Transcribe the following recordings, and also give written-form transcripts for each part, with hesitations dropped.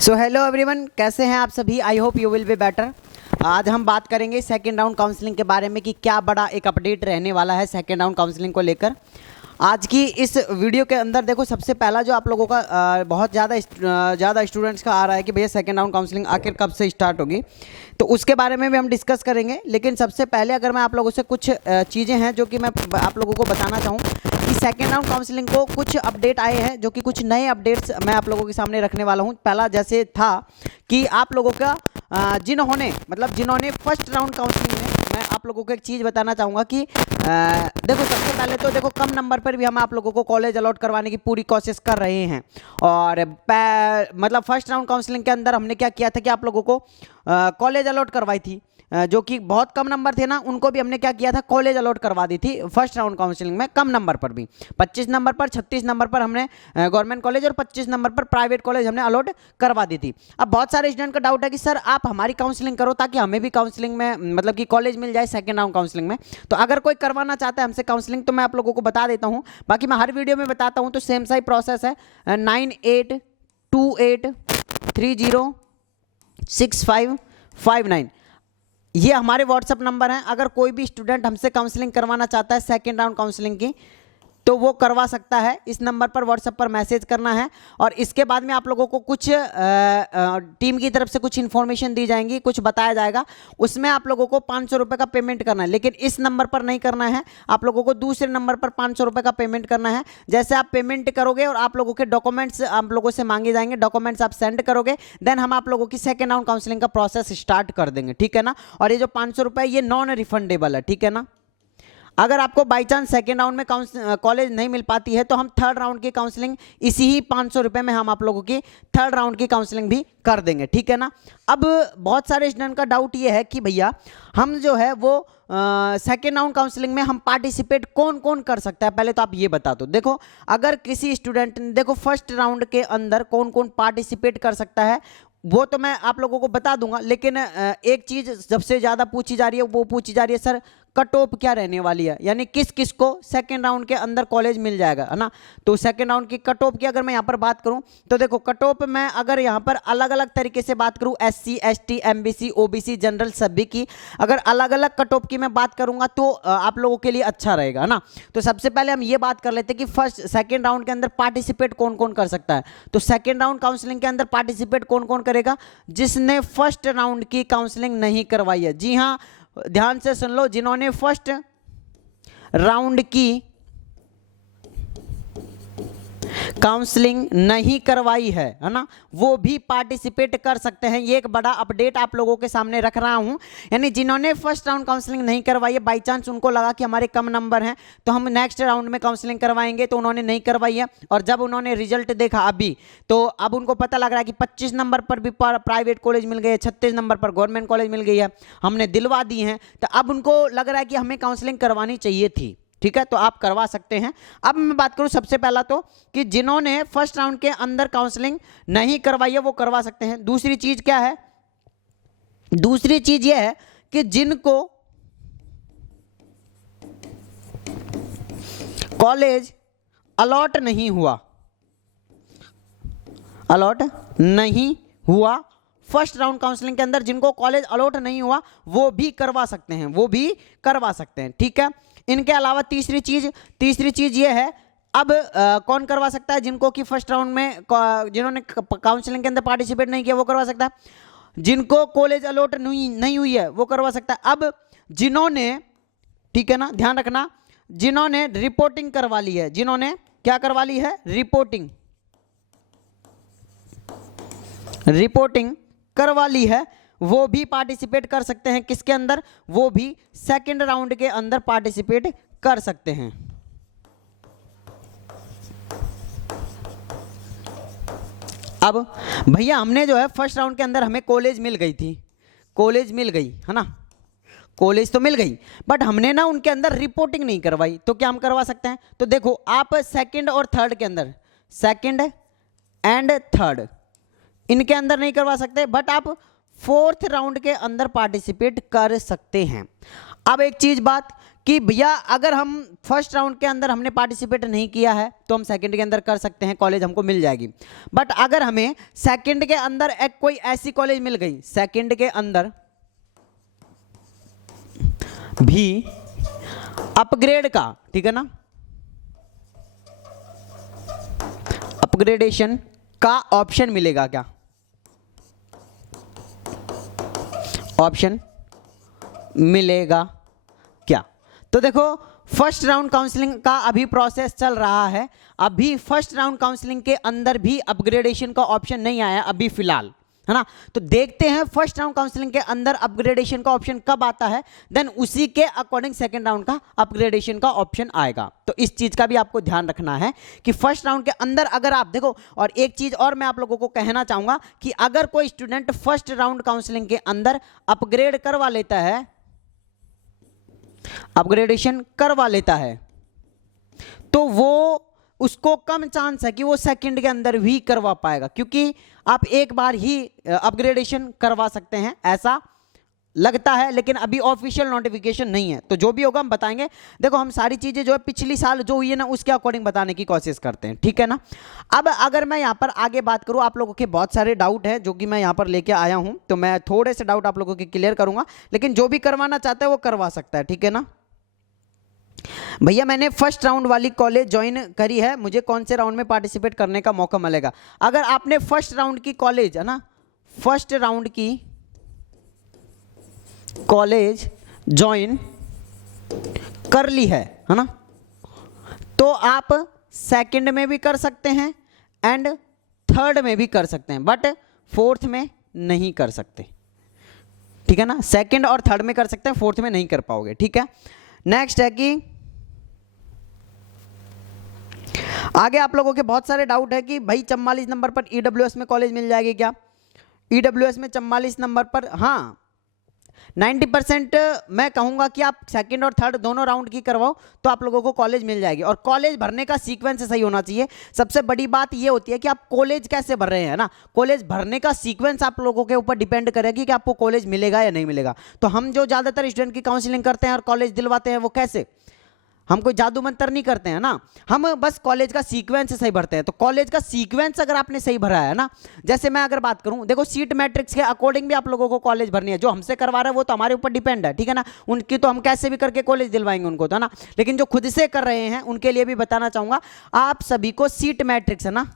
So hello everyone, कैसे हैं आप सभी। I hope you will be better. आज हम बात करेंगे सेकेंड राउंड काउंसलिंग के बारे में कि क्या बड़ा एक अपडेट रहने वाला है सेकेंड राउंड काउंसलिंग को लेकर। आज की इस वीडियो के अंदर देखो, सबसे पहला जो आप लोगों का बहुत ज़्यादा स्टूडेंट्स का आ रहा है कि भैया सेकेंड राउंड काउंसलिंग आखिर कब से स्टार्ट होगी, तो उसके बारे में भी हम डिस्कस करेंगे। लेकिन सबसे पहले अगर मैं आप लोगों से कुछ चीज़ें हैं जो कि मैं आप लोगों को बताना चाहूँ कि सेकेंड राउंड काउंसलिंग को कुछ अपडेट आए हैं, जो कि कुछ नए अपडेट्स मैं आप लोगों के सामने रखने वाला हूँ। पहला जैसे था कि आप लोगों का जिन्होंने फर्स्ट राउंड काउंसलिंग में, मैं आप लोगों को एक चीज़ बताना चाहूँगा कि देखो, सबसे पहले तो देखो, कम नंबर पर भी हम आप लोगों को कॉलेज अलॉट करवाने की पूरी कोशिश कर रहे हैं। और फर्स्ट राउंड काउंसलिंग के अंदर हमने क्या किया था कि आप लोगों को कॉलेज अलॉट करवाई थी। जो कि बहुत कम नंबर थे ना, उनको भी हमने क्या किया था, कॉलेज अलॉट करवा दी थी फर्स्ट राउंड काउंसलिंग में। कम नंबर पर भी 25 नंबर पर 36 नंबर पर हमने गवर्नमेंट कॉलेज और 25 नंबर पर प्राइवेट कॉलेज हमने अलॉट करवा दी थी। अब बहुत सारे स्टूडेंट का डाउट है कि सर आप हमारी काउंसलिंग करो ताकि हमें भी काउंसलिंग में कि कॉलेज मिल जाए सेकेंड राउंड काउंसलिंग में। तो अगर कोई करवाना चाहता है हमसे काउंसलिंग तो मैं आप लोगों को बता देता हूँ, बाकी मैं हर वीडियो में बताता हूँ। तो सेम सा ही प्रोसेस है, 9828306559, ये हमारे व्हाट्सअप नंबर हैं। अगर कोई भी स्टूडेंट हमसे काउंसलिंग करवाना चाहता है सेकेंड राउंड काउंसलिंग की, तो वो करवा सकता है। इस नंबर पर व्हाट्सएप पर मैसेज करना है और इसके बाद में आप लोगों को कुछ टीम की तरफ से कुछ इन्फॉर्मेशन दी जाएंगी, कुछ बताया जाएगा। उसमें आप लोगों को 500 रुपये का पेमेंट करना है, लेकिन इस नंबर पर नहीं करना है। आप लोगों को दूसरे नंबर पर 500 रुपये का पेमेंट करना है। जैसे आप पेमेंट करोगे और आप लोगों के डॉक्यूमेंट्स आप लोगों से मांगे जाएंगे, डॉक्यूमेंट्स आप सेंड करोगे, देन हम आप लोगों की सेकेंड राउंड काउंसलिंग का प्रोसेस स्टार्ट कर देंगे, ठीक है ना। और ये जो 500 रुपये ये नॉन रिफंडेबल है, ठीक है ना। अगर आपको बाई चांस सेकेंड राउंड में कॉलेज नहीं मिल पाती है तो हम थर्ड राउंड की काउंसलिंग इसी ही 500 रुपये में हम आप लोगों की थर्ड राउंड की काउंसलिंग भी कर देंगे, ठीक है ना। अब बहुत सारे स्टूडेंट का डाउट ये है कि भैया हम जो है वो सेकेंड राउंड काउंसलिंग में हम पार्टिसिपेट कौन कौन कर सकता है, पहले तो आप ये बता दो। देखो, अगर किसी स्टूडेंट ने, देखो फर्स्ट राउंड के अंदर कौन कौन पार्टिसिपेट कर सकता है वो तो मैं आप लोगों को बता दूंगा। लेकिन एक चीज सबसे ज्यादा पूछी जा रही है, वो पूछी जा रही है सर कट ऑफ क्या रहने वाली है, यानी किस किस को सेकेंड राउंड के अंदर कॉलेज मिल जाएगा, है ना। तो सेकेंड राउंड की कट ऑफ की अगर मैं यहाँ पर बात करूँ तो देखो, कट ऑफ मैं अगर यहाँ पर अलग अलग तरीके से बात करूँ, SC ST MBC OBC general सभी की अगर अलग अलग कट ऑफ की मैं बात करूंगा तो आप लोगों के लिए अच्छा रहेगा, है ना। तो सबसे पहले हम ये बात कर लेते हैं कि फर्स्ट सेकेंड राउंड के अंदर पार्टिसिपेट कौन कौन कर सकता है। तो सेकेंड राउंड काउंसलिंग के अंदर पार्टिसिपेट कौन कौन करेगा, जिसने फर्स्ट राउंड की काउंसलिंग नहीं करवाई है। जी हाँ, ध्यान से सुन लो, जिन्होंने फर्स्ट राउंड की काउंसलिंग नहीं करवाई है ना, वो भी पार्टिसिपेट कर सकते हैं। ये एक बड़ा अपडेट आप लोगों के सामने रख रहा हूं। यानी जिन्होंने फर्स्ट राउंड काउंसलिंग नहीं करवाई है, बाई चांस उनको लगा कि हमारे कम नंबर हैं तो हम नेक्स्ट राउंड में काउंसलिंग करवाएंगे, तो उन्होंने नहीं करवाई है। और जब उन्होंने रिजल्ट देखा अभी, तो अब उनको पता लग रहा है कि 25 नंबर पर भी प्राइवेट कॉलेज मिल गई है, 36 नंबर पर गवर्नमेंट कॉलेज मिल गई है, हमने दिलवा दी है। तो अब उनको लग रहा है कि हमें काउंसलिंग करवानी चाहिए थी, ठीक है, तो आप करवा सकते हैं। अब मैं बात करूं सबसे पहला तो कि जिन्होंने फर्स्ट राउंड के अंदर काउंसलिंग नहीं करवाई है वो करवा सकते हैं। दूसरी चीज क्या है, दूसरी चीज यह है कि जिनको कॉलेज अलॉट नहीं हुआ फर्स्ट राउंड काउंसलिंग के अंदर, जिनको कॉलेज अलॉट नहीं हुआ वो भी करवा सकते हैं, ठीक है। इनके अलावा तीसरी चीज ये है, अब कौन करवा सकता है, जिनको कि फर्स्ट राउंड में जिन्होंने काउंसलिंग के अंदर पार्टिसिपेट नहीं किया वो करवा सकता है। जिनको कॉलेज अलॉट नहीं हुई है वो करवा सकता है। अब जिन्होंने, ठीक है ना, ध्यान रखना, जिन्होंने रिपोर्टिंग करवा ली है, जिन्होंने क्या करवा ली है, रिपोर्टिंग करवा ली है, वो भी पार्टिसिपेट कर सकते हैं। किसके अंदर, वो भी सेकंड राउंड के अंदर पार्टिसिपेट कर सकते हैं। अब भैया हमने जो है फर्स्ट राउंड के अंदर हमें कॉलेज मिल गई थी, कॉलेज मिल गई है ना, कॉलेज तो मिल गई, बट हमने ना उनके अंदर रिपोर्टिंग नहीं करवाई, तो क्या हम करवा सकते हैं। तो देखो, आप सेकंड और थर्ड के अंदर, सेकंड एंड थर्ड इनके अंदर नहीं करवा सकते, बट आप फोर्थ राउंड के अंदर पार्टिसिपेट कर सकते हैं। अब एक चीज बात कि भैया अगर हम फर्स्ट राउंड के अंदर हमने पार्टिसिपेट नहीं किया है तो हम सेकंड के अंदर कर सकते हैं, कॉलेज हमको मिल जाएगी। बट अगर हमें सेकंड के अंदर एक कोई ऐसी कॉलेज मिल गई, सेकंड के अंदर भी अपग्रेड का, ठीक है ना, अपग्रेडेशन का ऑप्शन मिलेगा क्या? ऑप्शन मिलेगा क्या? तो देखो फर्स्ट राउंड काउंसलिंग का अभी प्रोसेस चल रहा है, अभी फर्स्ट राउंड काउंसलिंग के अंदर भी अपग्रेडेशन का ऑप्शन नहीं आया अभी फिलहाल, है ना। तो देखते हैं फर्स्ट राउंड काउंसलिंग के अंदर अपग्रेडेशन का ऑप्शन कब आता है, देन उसी के अकॉर्डिंग सेकंड राउंड का अपग्रेडेशन का ऑप्शन आएगा। तो इस चीज का भी आपको ध्यान रखना है कि फर्स्ट राउंड के अंदर अगर आप देखो, और एक चीज और मैं आप लोगों को कहना चाहूंगा कि अगर कोई स्टूडेंट फर्स्ट राउंड काउंसलिंग के अंदर अपग्रेड करवा लेता है, अपग्रेडेशन करवा लेता है, तो वो उसको कम चांस है कि वो सेकंड के अंदर भी करवा पाएगा, क्योंकि आप एक बार ही अपग्रेडेशन करवा सकते हैं ऐसा लगता है, लेकिन अभी ऑफिशियल नोटिफिकेशन नहीं है। तो जो भी होगा हम बताएंगे। देखो हम सारी चीजें जो है पिछली साल जो हुई है ना उसके अकॉर्डिंग बताने की कोशिश करते हैं, ठीक है ना। अब अगर मैं यहाँ पर आगे बात करूँ, आप लोगों के बहुत सारे डाउट है जो कि मैं यहाँ पर लेके आया हूँ, तो मैं थोड़े से डाउट आप लोगों के क्लियर करूंगा, लेकिन जो भी करवाना चाहता है वो करवा सकता है, ठीक है ना। भैया मैंने फर्स्ट राउंड वाली कॉलेज ज्वाइन करी है, मुझे कौन से राउंड में पार्टिसिपेट करने का मौका मिलेगा? अगर आपने फर्स्ट राउंड की कॉलेज, है ना, फर्स्ट राउंड की कॉलेज ज्वाइन कर ली है ना, तो आप सेकंड में भी कर सकते हैं एंड थर्ड में भी कर सकते हैं, बट फोर्थ में नहीं कर सकते, ठीक है ना। सेकंड और थर्ड में कर सकते हैं, फोर्थ में नहीं कर पाओगे, ठीक है। नेक्स्ट है कि आगे आप लोगों के बहुत सारे डाउट है कि भाई 44 नंबर पर ईडब्ल्यूएस में कॉलेज मिल जाएगी क्या? ईडब्ल्यूएस में 44 नंबर पर, हाँ 90% मैं कहूंगा कि आप सेकंड और थर्ड दोनों राउंड की करवाओ तो आप लोगों को कॉलेज मिल जाएगी। और कॉलेज भरने का सीक्वेंस सही होना चाहिए। सबसे बड़ी बात ये होती है कि आप कॉलेज कैसे भर रहे हैं ना, कॉलेज भरने का सीक्वेंस आप लोगों के ऊपर डिपेंड करेगी कि आपको कॉलेज मिलेगा या नहीं मिलेगा। तो हम जो ज़्यादातर स्टूडेंट की काउंसलिंग करते हैं और कॉलेज दिलवाते हैं वो कैसे, हम कोई जादू मंत्र नहीं करते हैं ना, हम बस कॉलेज का सीक्वेंस सही भरते हैं। तो कॉलेज का सीक्वेंस अगर आपने सही भरा है ना, जैसे मैं अगर बात करूं, देखो सीट मैट्रिक्स के अकॉर्डिंग भी आप लोगों को कॉलेज भरनी है। जो हमसे करवा रहे हैं वो तो हमारे ऊपर डिपेंड है, ठीक है ना, उनकी तो हम कैसे भी करके कॉलेज दिलवाएंगे उनको, तो है ना। लेकिन जो खुद से कर रहे हैं उनके लिए भी बताना चाहूंगा, आप सभी को सीट मैट्रिक्स, है ना,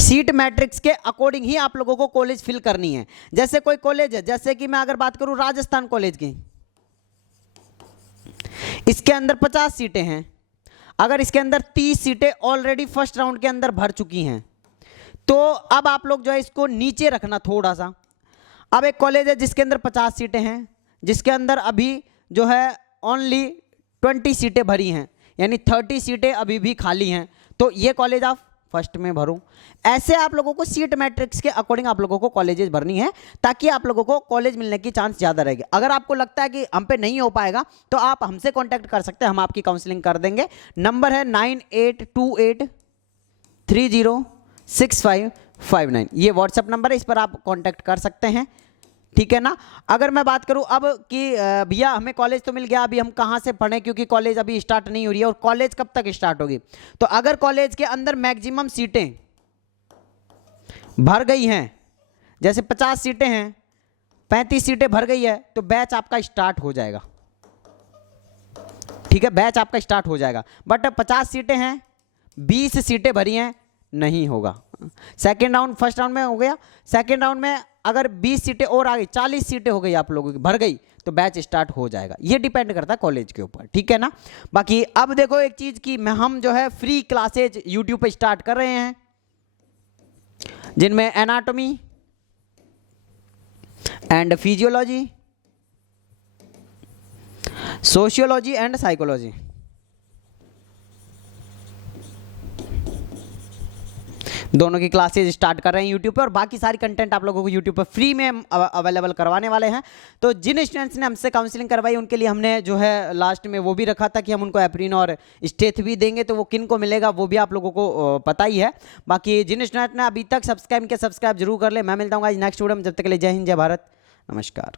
सीट मैट्रिक्स के अकॉर्डिंग ही आप लोगों को कॉलेज फिल करनी है। जैसे कोई कॉलेज है, जैसे कि मैं अगर बात करूं राजस्थान कॉलेज की, इसके अंदर 50 सीटें हैं, अगर इसके अंदर 30 सीटें ऑलरेडी फर्स्ट राउंड के अंदर भर चुकी हैं, तो अब आप लोग जो है इसको नीचे रखना थोड़ा सा। अब एक कॉलेज है जिसके अंदर 50 सीटें हैं, जिसके अंदर अभी जो है ओनली 20 सीटें भरी हैं, यानी 30 सीटें अभी भी खाली हैं, तो ये कॉलेज आप फर्स्ट में भरो। ऐसे आप लोगों को सीट मैट्रिक्स के अकॉर्डिंग आप लोगों को कॉलेजेस भरनी है, ताकि आप लोगों को कॉलेज मिलने की चांस ज़्यादा रहेगी। अगर आपको लगता है कि हम पे नहीं हो पाएगा तो आप हमसे कांटेक्ट कर सकते हैं, हम आपकी काउंसलिंग कर देंगे। नंबर है 9828306559, ये व्हाट्सएप नंबर है, इस पर आप कांटेक्ट कर सकते हैं, ठीक है ना। अगर मैं बात करूं अब कि भैया हमें कॉलेज तो मिल गया, अभी हम कहां से पढ़ें, क्योंकि कॉलेज अभी स्टार्ट नहीं हो रही है, और कॉलेज कब तक स्टार्ट होगी, तो अगर कॉलेज के अंदर मैक्सिमम सीटें भर गई हैं, जैसे 50 सीटें हैं, 35 सीटें भर गई है, तो बैच आपका स्टार्ट हो जाएगा, ठीक है, बैच आपका स्टार्ट हो जाएगा। बट 50 सीटें हैं, 20 सीटें भरी हैं, नहीं होगा। सेकेंड राउंड, फर्स्ट राउंड में हो गया, सेकेंड राउंड में अगर 20 सीटें और आ गई, 40 सीटें हो गई आप लोगों की, भर गई, तो बैच स्टार्ट हो जाएगा। ये डिपेंड करता है कॉलेज के ऊपर, ठीक है ना। बाकी अब देखो एक चीज की, हम जो है फ्री क्लासेज यूट्यूब पे स्टार्ट कर रहे हैं, जिनमें anatomy and physiology, sociology and psychology, दोनों की क्लासेज स्टार्ट कर रहे हैं यूट्यूब पे, और बाकी सारी कंटेंट आप लोगों को यूट्यूब पर फ्री में अवेलेबल करवाने वाले हैं। तो जिन स्टूडेंट्स ने हमसे काउंसलिंग करवाई उनके लिए हमने जो है लास्ट में वो भी रखा था कि हम उनको एप्रिन और स्टेथ भी देंगे, तो वो किन को मिलेगा वो भी आप लोगों को पता ही है। बाकी जिन स्टूडेंट ने अभी तक सब्सक्राइब किया, सब्सक्राइब जरूर कर ले। मैं मिलता हूँ आज नेक्स्ट वीडियो में, जब तक के लिए जय हिंद, जय भारत, नमस्कार।